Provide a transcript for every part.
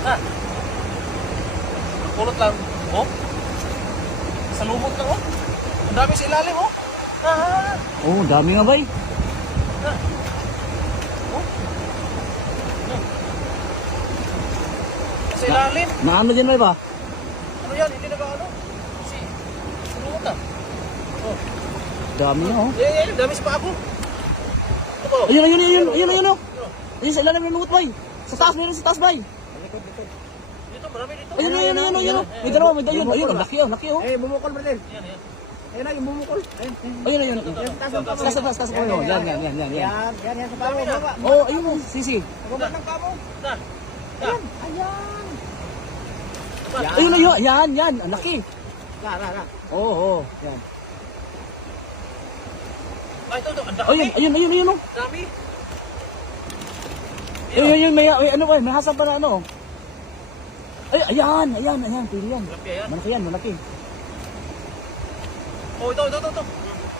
Ha? Pulot lang. Oh? Sa lumot lang, oh. Ang dami sa ilalim, oh. Ha? Oh, dami nga bay. Ha? Oh? Sa ilalim. Naano dyan bay ba? Ano yan? Hindi nag-ano? Kasi, sa lumot na. Oh. Dami nga oh. Dami sa paa ko. Ito po. Ayun. Ayun sa ilalim ng lumot bay. Sa taas, meron sa taas bay. Dito, marami dito. Ayun. May dalawa, may dalawa. Ayun, laki oh. Eh, bumukol ba din? Yan. Ayun na, yung bumukol. Ayun. Taas. Oh, yan. Yan, sa pamo, baba. Oh, ayun oh, sisi. Baba ng pamo. Na. Ayan. Ayun, yan. Ang laki. Ra. Oo. Yan. Ay, ito. Ang dami. Ayun oh. Dami. Ayun, may ano ba, may hasap pa na ano. Ay, ayan, pili yan. Malaki yan. Malaki. Oh, ito.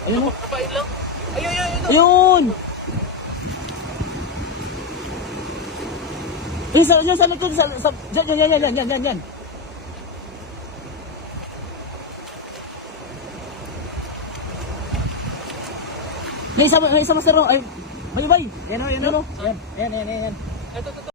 Ayun oh. Kapain lang. Ito. Ayun! Ayun, sa likod, yan. May isa masarong, ay, may bay. Yan. Yan. Ito.